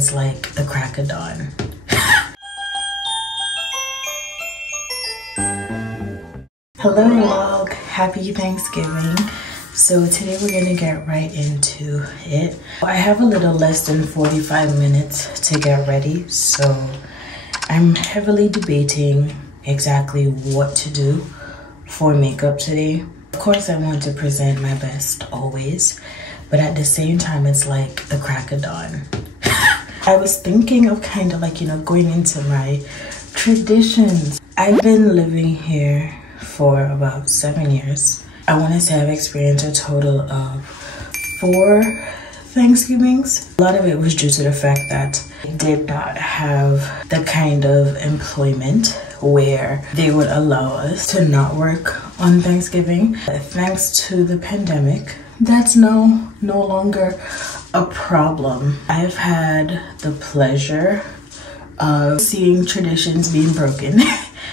it's like the crack of dawn. Hello vlog, happy Thanksgiving. So today we're gonna get right into it. I have a little less than 45 minutes to get ready, so I'm heavily debating exactly what to do for makeup today. Of course I want to present my best always, but at the same time it's like the crack of dawn. I was thinking of kind of like, you know, going into my traditions. I've been living here for about 7 years. I want to say I've experienced a total of 4 Thanksgivings. A lot of it was due to the fact that I did not have the kind of employment where they would allow us to not work on Thanksgiving. Thanks to the pandemic, that's now no longer a problem. I've had the pleasure of seeing traditions being broken.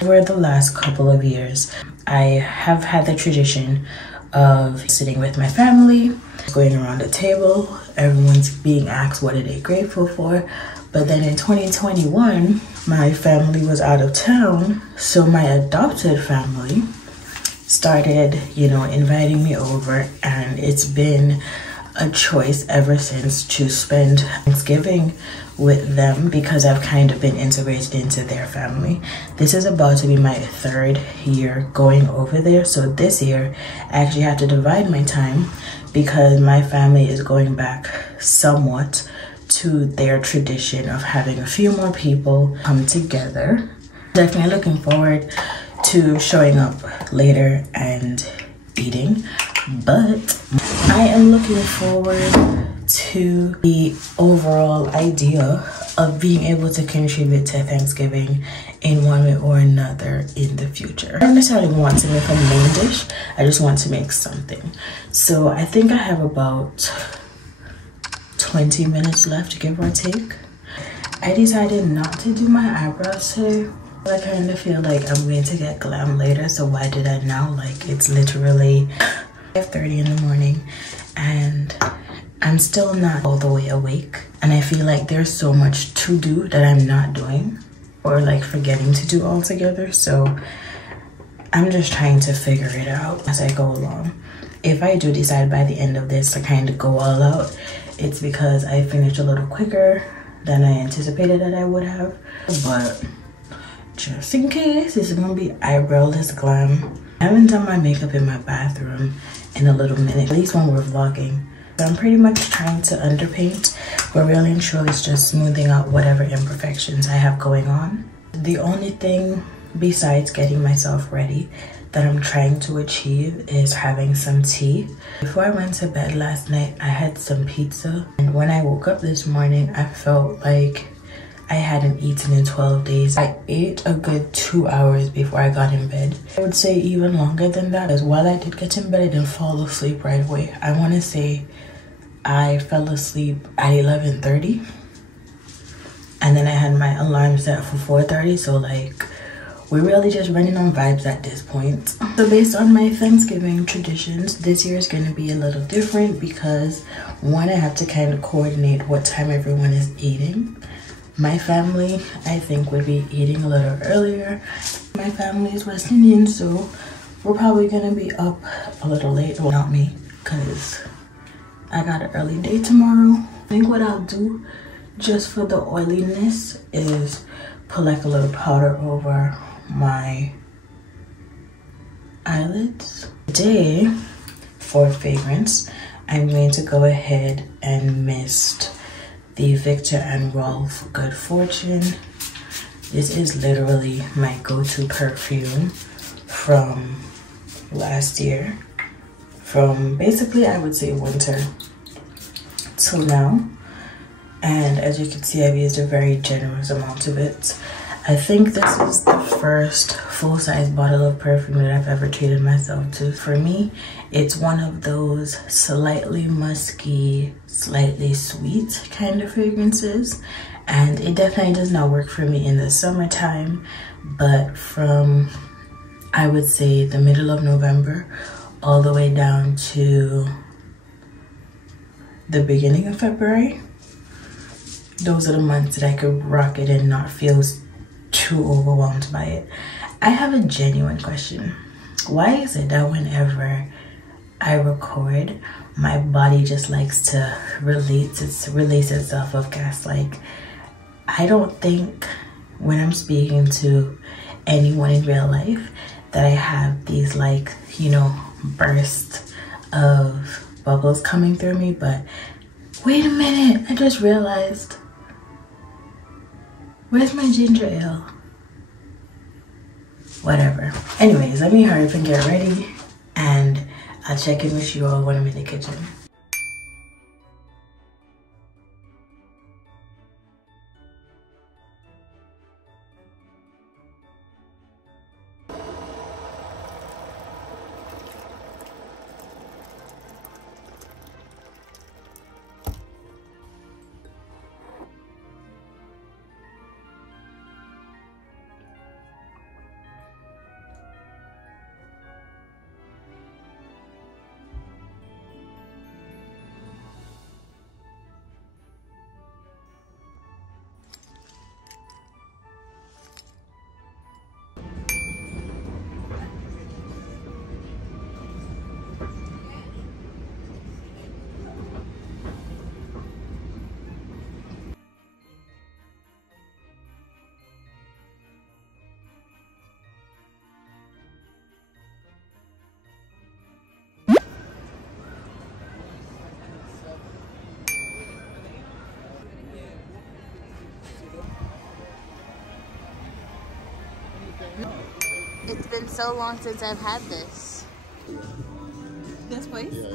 Over the last couple of years, I have had the tradition of sitting with my family, going around the table, everyone's being asked what are they grateful for. But then in 2021, my family was out of town, so my adopted family started, you know, inviting me over, and it's been a choice ever since to spend Thanksgiving with them because I've kind of been integrated into their family. This is about to be my 3rd year going over there, so this year I actually have to divide my time because my family is going back somewhat to their tradition of having a few more people come together. Definitely looking forward to showing up later and eating, but I am looking forward to the overall idea of being able to contribute to Thanksgiving in one way or another in the future. I don't necessarily want to make a main dish, I just want to make something. So I think I have about 20 minutes left, give or take. I decided not to do my eyebrows today. I kind of feel like I'm going to get glam later, so why did I now? Like, it's literally 5:30 in the morning and I'm still not all the way awake, and I feel like there's so much to do that I'm not doing or like forgetting to do altogether. So I'm just trying to figure it out as I go along. If I do decide by the end of this to kind of go all out, it's because I finished a little quicker than I anticipated that I would have. But just in case, this is gonna be eyebrowless glam. I haven't done my makeup in my bathroom in a little minute, at least when we're vlogging. So I'm pretty much trying to underpaint, but really and truly it's just smoothing out whatever imperfections I have going on. The only thing besides getting myself ready that I'm trying to achieve is having some tea. Before I went to bed last night, I had some pizza, and when I woke up this morning, I felt like I hadn't eaten in 12 days. I ate a good 2 hours before I got in bed. I would say even longer than that, as while I did get in bed, I didn't fall asleep right away. I want to say I fell asleep at 11:30, and then I had my alarm set for 4:30, so like we're really just running on vibes at this point. So based on my Thanksgiving traditions, this year is going to be a little different because one, I have to kind of coordinate what time everyone is eating. My family, I think, would be eating a little earlier. My family is West Indian, so we're probably gonna be up a little late. Well, not me, because I got an early day tomorrow. I think what I'll do just for the oiliness is put like a little powder over my eyelids. Today, for fragrance, I'm going to go ahead and mist the Victor and Rolf Good Fortune. This is literally my go-to perfume from last year. From basically, I would say winter till now. And as you can see, I've used a very generous amount of it. I think this is the first full-size bottle of perfume that I've ever treated myself to. For me, it's one of those slightly musky, slightly sweet kind of fragrances, and it definitely does not work for me in the summertime, but from, I would say, the middle of November all the way down to the beginning of February, those are the months that I could rock it and not feel too overwhelmed by it. I have a genuine question. Why is it that whenever I record, my body just likes to release itself of gas? Like, I don't think when I'm speaking to anyone in real life that I have these, like, you know, bursts of bubbles coming through me. But wait a minute, I just realized, where's my ginger ale? Whatever. Anyways, let me hurry up and get ready, and I'll check in with you all when I'm in the kitchen. It's been so long since I've had this. This place? Yeah.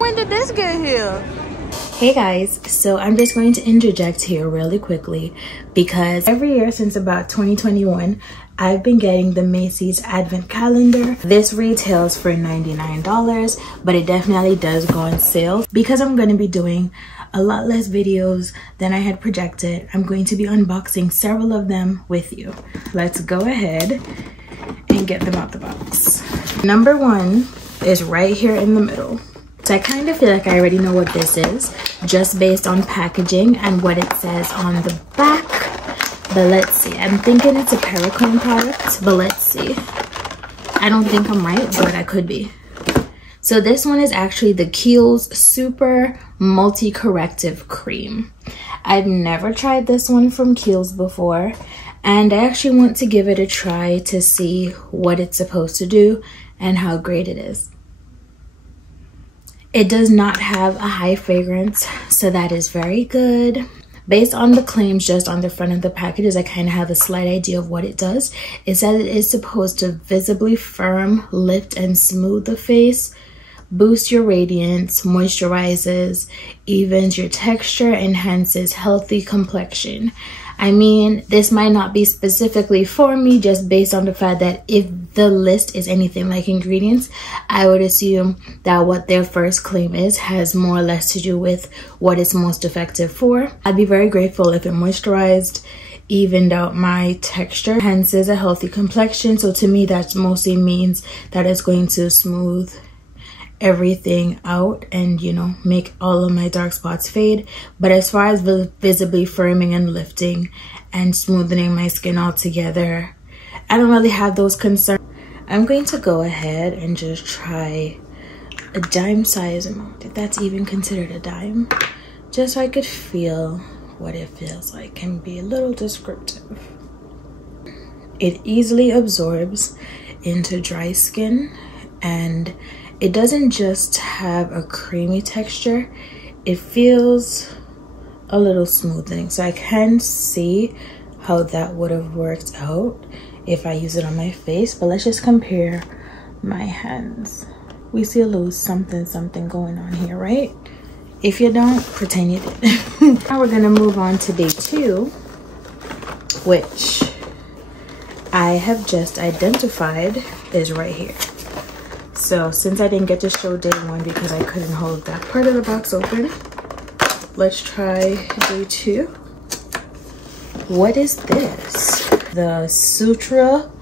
When did this get here? Hey guys, so I'm just going to interject here really quickly because every year since about 2021, I've been getting the Macy's advent calendar. This retails for $99, but it definitely does go on sale. Because I'm going to be doing a lot less videos than I had projected, I'm going to be unboxing several of them with you. Let's go ahead and get them out the box. Number one is right here in the middle. So I kind of feel like I already know what this is just based on packaging and what it says on the back. But let's see. I'm thinking it's a Paracone product, but let's see. I don't think I'm right, but I could be. So this one is actually the Kiehl's Super Multi-Corrective Cream. I've never tried this one from Kiehl's before, and I actually want to give it a try to see what it's supposed to do and how great it is. It does not have a high fragrance, so that is very good. Based on the claims just on the front of the packages, I kind of have a slight idea of what it does. It says it is supposed to visibly firm, lift, and smooth the face, boost your radiance, moisturizes, evens your texture, enhances healthy complexion. I mean, this might not be specifically for me just based on the fact that if the list is anything like ingredients, I would assume that what their first claim is has more or less to do with what it's most effective for. I'd be very grateful if it moisturized, evened out my texture, enhances a healthy complexion. So to me, that mostly means that it's going to smooth everything out and, you know, make all of my dark spots fade. But as far as visibly firming and lifting and smoothing my skin all together, I don't really have those concerns. I'm going to go ahead and just try a dime size amount, if that's even considered a dime, just so I could feel what it feels like and be a little descriptive. It easily absorbs into dry skin, and it doesn't just have a creamy texture, it feels a little smoothing. So I can see how that would have worked out if I use it on my face. But let's just compare my hands. We see a little something going on here, right? If you don't, pretend you did. Now we're gonna move on to day 2, which I have just identified is right here. So since I didn't get to show day 1 because I couldn't hold that part of the box open, let's try day 2. What is this? The Sutra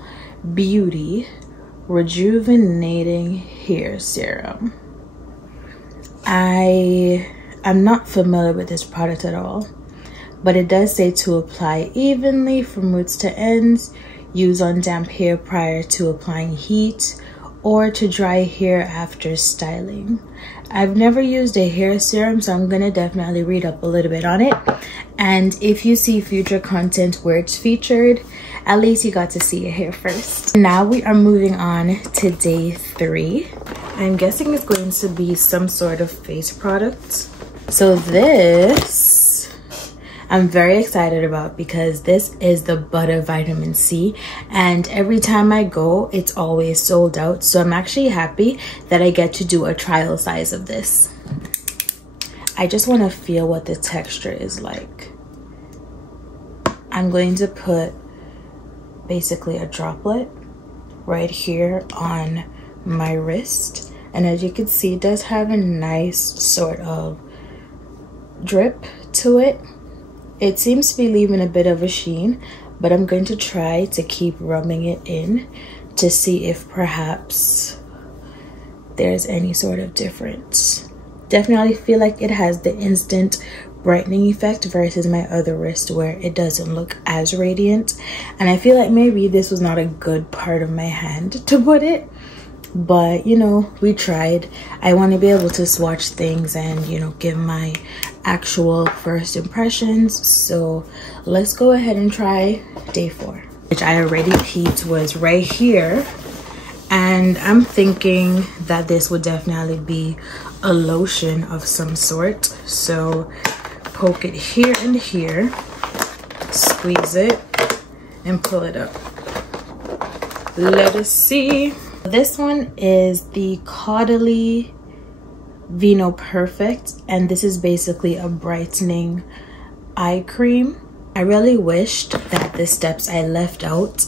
Beauty Rejuvenating Hair Serum. I'm not familiar with this product at all, but it does say to apply evenly from roots to ends, use on damp hair prior to applying heat, or to dry hair after styling. I've never used a hair serum, so I'm gonna definitely read up a little bit on it. And if you see future content where it's featured, at least you got to see it here first. Now we are moving on to day 3. I'm guessing it's going to be some sort of face product. So this I'm very excited about because this is the Butter Vitamin C, and every time I go it's always sold out. So I'm actually happy that I get to do a trial size of this. I just want to feel what the texture is like. I'm going to put basically a droplet right here on my wrist, and as you can see, it does have a nice sort of drip to it. It seems to be leaving a bit of a sheen, but I'm going to try to keep rubbing it in to see if perhaps there's any sort of difference. Definitely feel like it has the instant brightening effect versus my other wrist where it doesn't look as radiant. And I feel like maybe this was not a good part of my hand to put it, but you know, we tried. I want to be able to swatch things and, you know, give my actual first impressions. So let's go ahead and try day 4, which I already peeped was right here, and I'm thinking that this would definitely be a lotion of some sort. So poke it here and here, squeeze it and pull it up. Let us see. This one is the Caudalie Vino Perfect, and this is basically a brightening eye cream. I really wished that the steps I left out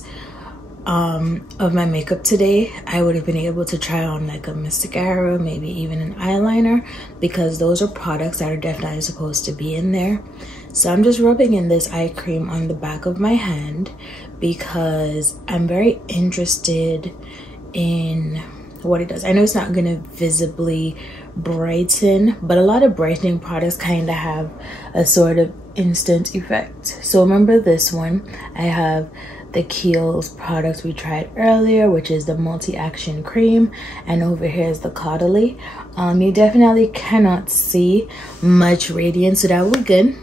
of my makeup today, I would have been able to try on like a mascara, maybe even an eyeliner, because those are products that are definitely supposed to be in there. So I'm just rubbing in this eye cream on the back of my hand because I'm very interested in what it does. I know it's not gonna visibly brighten, but a lot of brightening products kind of have a sort of instant effect. So remember this one, I have the Kiehl's product we tried earlier, which is the multi-action cream, and over here is the Caudalie. You definitely cannot see much radiance, so that would be good,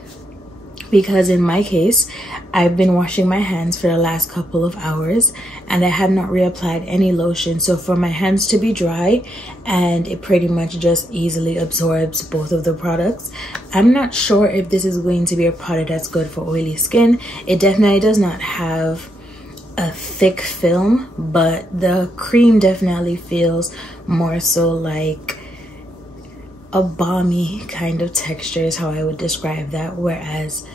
because in my case I've been washing my hands for the last couple of hours and I have not reapplied any lotion. So for my hands to be dry, and it pretty much just easily absorbs both of the products. I'm not sure if this is going to be a product that's good for oily skin. It definitely does not have a thick film, but the cream definitely feels more so like a balmy kind of texture is how I would describe that, whereas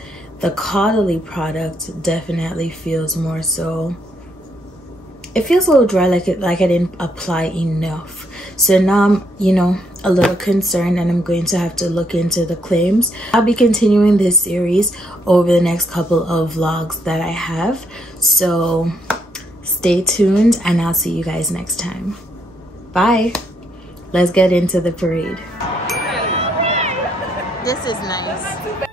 the Caudalie product definitely feels more so, it feels a little dry, like I didn't apply enough. So now I'm, you know, a little concerned, and I'm going to have to look into the claims. I'll be continuing this series over the next couple of vlogs that I have, so stay tuned and I'll see you guys next time. Bye. Let's get into the parade. This is nice.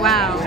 Wow.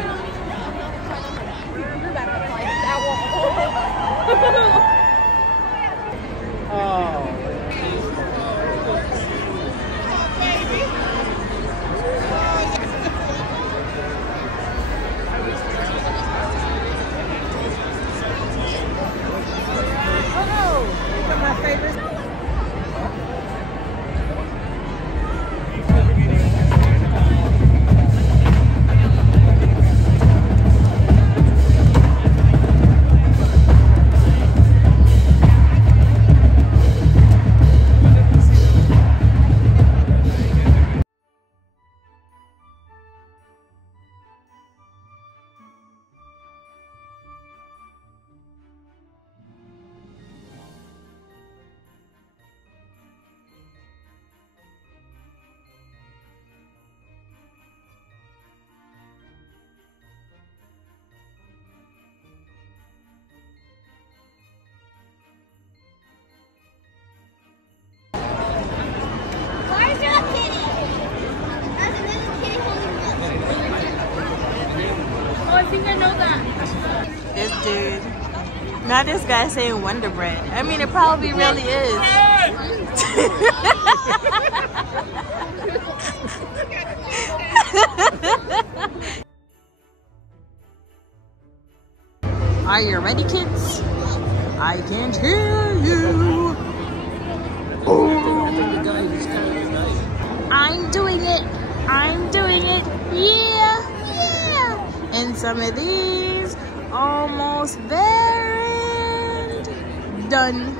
Dude. Now this guy saying Wonder Bread. I mean, it probably really is. Are you ready, kids? I can't hear you. I'm doing it. I'm doing it. Yeah, yeah. And some of these almost buried. Done.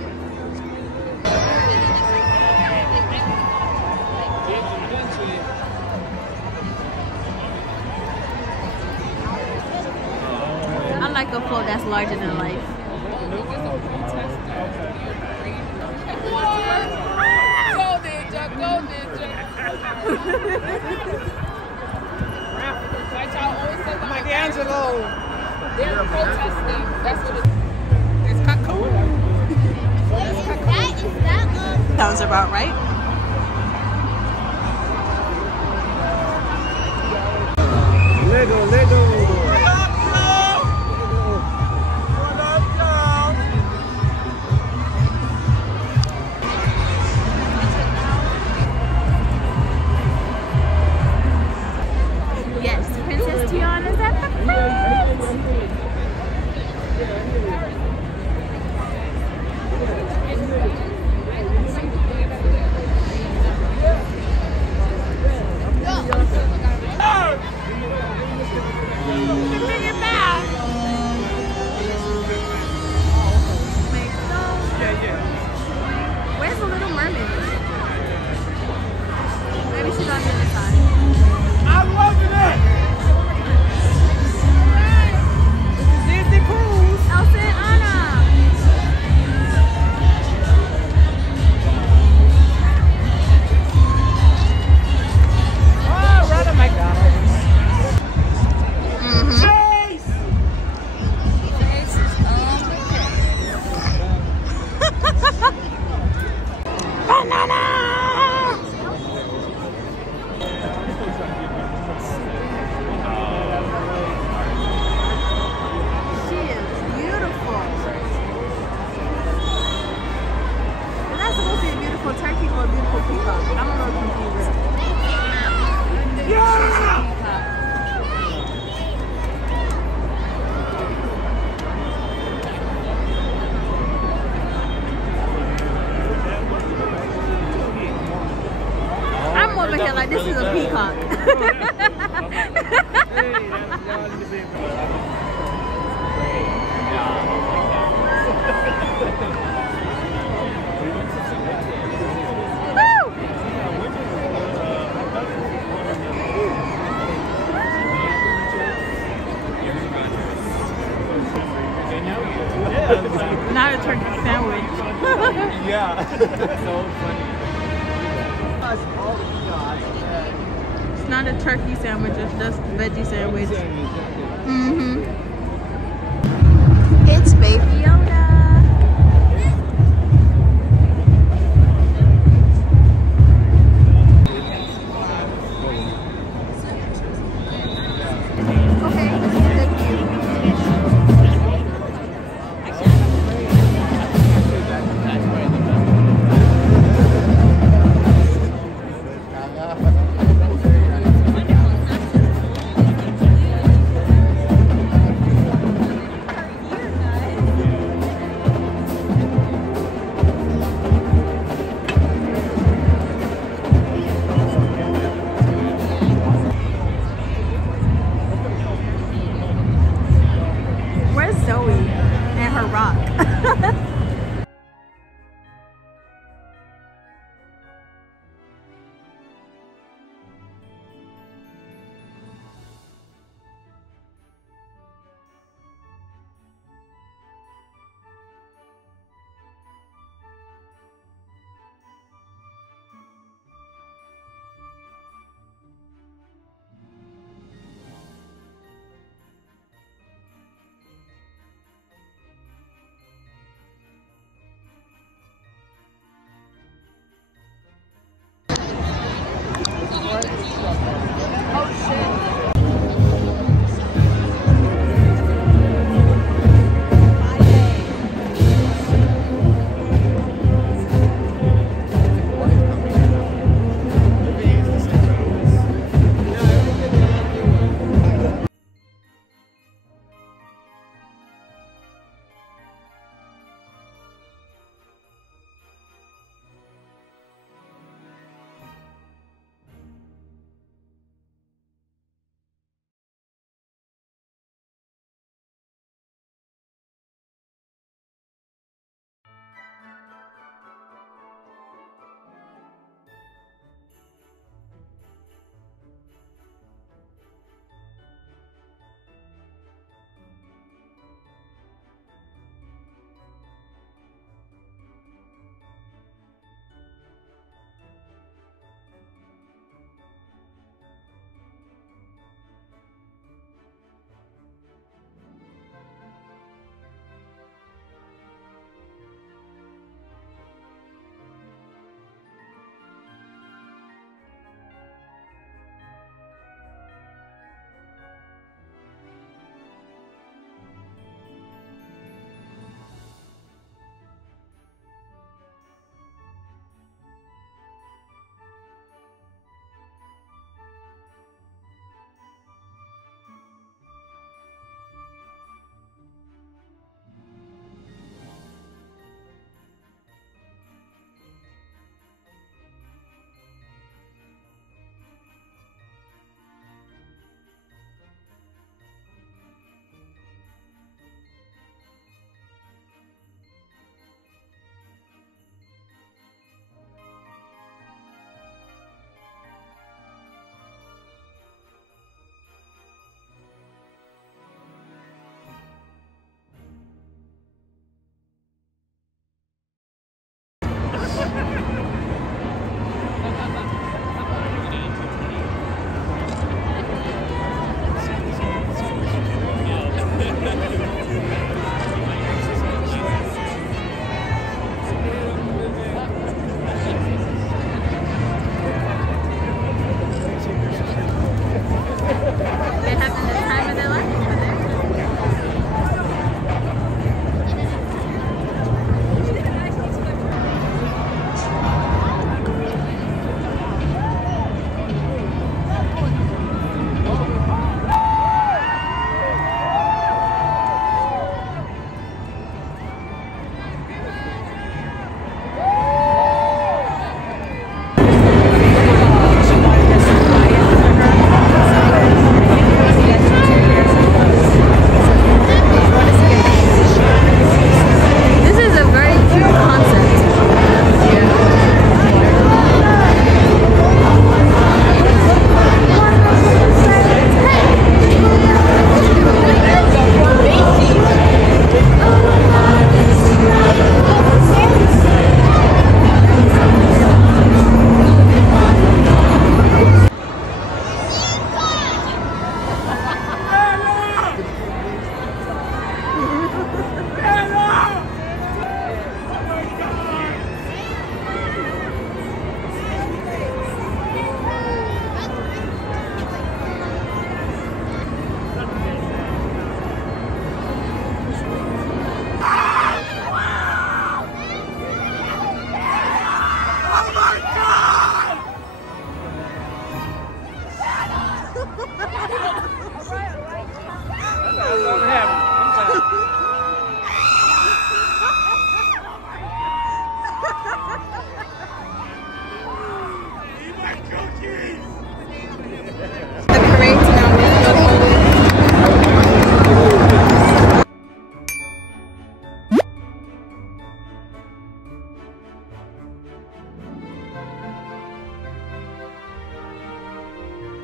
I like a float that's larger than life. Go Ninja, go Ninja. Mike Angelo. They're protesting. That's what it is. It's cocoon. Sounds about right. Little. Yes, Princess Tiana's at the front. Where's the Little Mermaid? Maybe she's on the other side. I'm loving it. Disney Cruise. Elsa and Anna. Oh, Ronald McDonald. Chase. Banana! She is beautiful. Is that supposed to be a beautiful turkey or a beautiful peacock? I'm a little confused. Yeah. I'm over here like this is a peacock. Woo! Not a turkey sandwich. Yeah. So funny. It's not a turkey sandwich, it's just a veggie sandwich. It's Baby Yoda. Okay, thank you. Where's Zoe and her rock?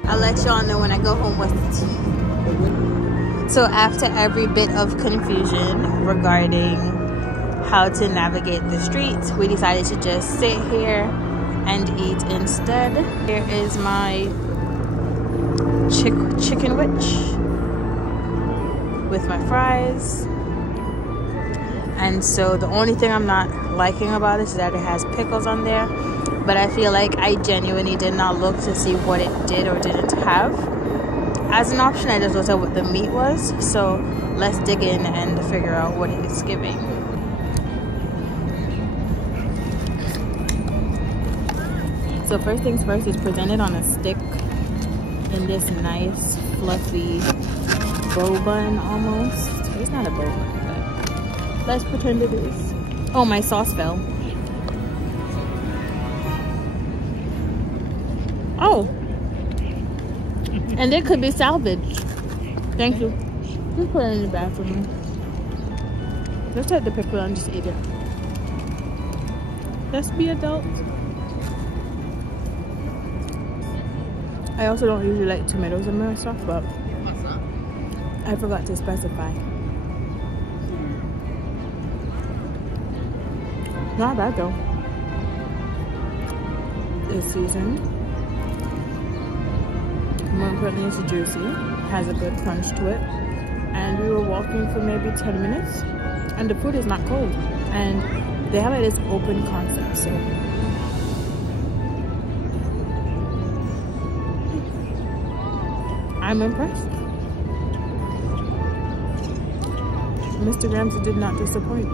I'll let y'all know when I go home what's the tea. So after every bit of confusion regarding how to navigate the streets, we decided to just sit here and eat instead. Here is my chicken witch with my fries. And so the only thing I'm not liking about this is that it has pickles on there, but I feel like I genuinely did not look to see what it did or didn't have as an option. I just looked at what the meat was. So let's dig in and figure out what it is giving. So first things first, is presented on a stick in this nice fluffy bow bun almost. It's not a bow bun, but let's pretend it is. Oh, my sauce fell. Oh, and it could be salvaged. Thank you. Just put it in the bathroom. Let's take the pickle and just eat it. Let's be adults. I also don't usually like tomatoes in my stuff, but I forgot to specify. Not bad though. It's seasoned. More importantly, it's juicy. Has a good crunch to it. And we were walking for maybe 10 minutes, and the food is not cold. And they have like this open concept, so I'm impressed. Mr. Ramsay did not disappoint.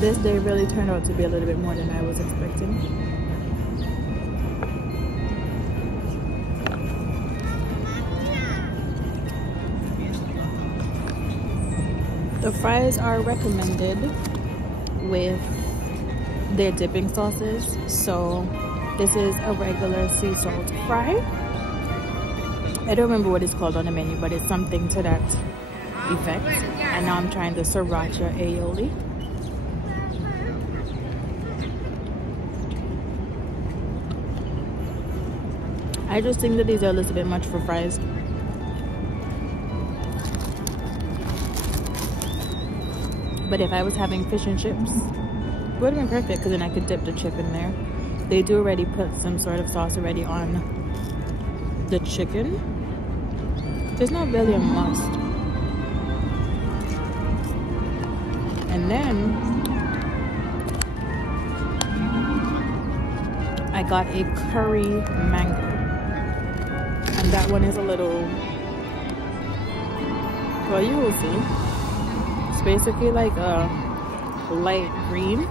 This day really turned out to be a little bit more than I was expecting. The fries are recommended with their dipping sauces. So this is a regular sea salt fry. I don't remember what it's called on the menu, but it's something to that effect. And now I'm trying the sriracha aioli. I just think that these are a little bit much for fries. But if I was having fish and chips, it would have been perfect, because then I could dip the chip in there. They do already put some sort of sauce already on the chicken. It's not really a must. And then I got a curry mango. And that one is a little, well, you will see. It's basically like a light green.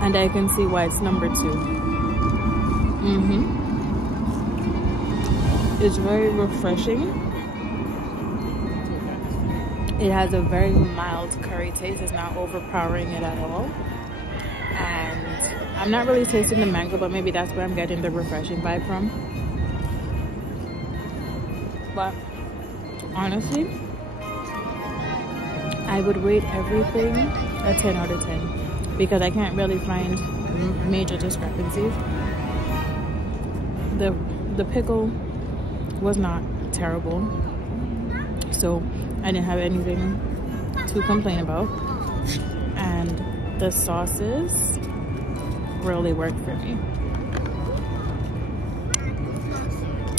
And I can see why it's number 2. It's very refreshing. It has a very mild curry taste. It's not overpowering it at all. And I'm not really tasting the mango, but maybe that's where I'm getting the refreshing vibe from. But honestly, I would rate everything a 10 out of 10 because I can't really find major discrepancies. The pickle was not terrible, so I didn't have anything to complain about. And the sauces really worked for me.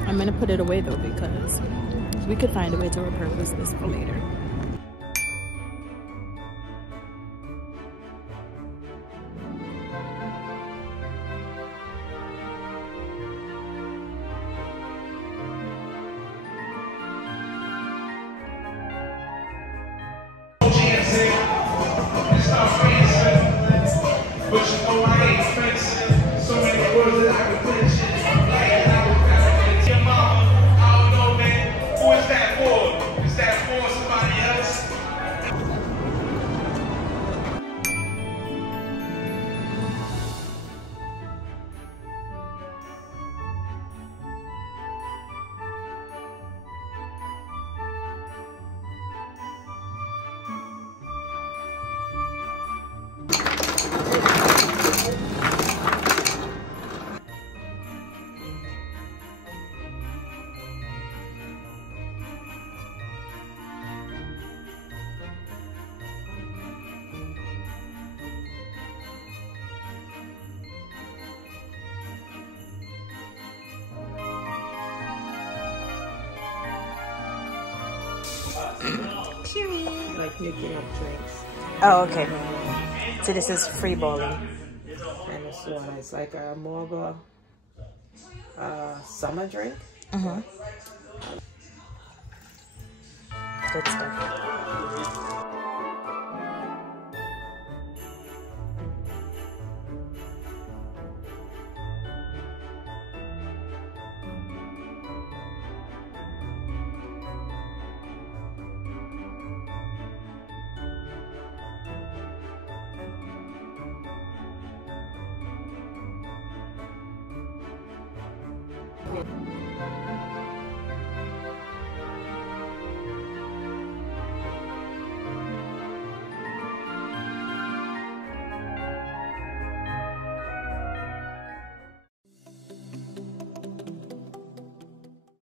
I'm gonna put it away though, because we could find a way to repurpose this for later. Is that for somebody else? Period. Like mixing up drinks. Oh, okay. So this is free bowling. And this one is like a more of a summer drink. Mm-hmm. Good stuff.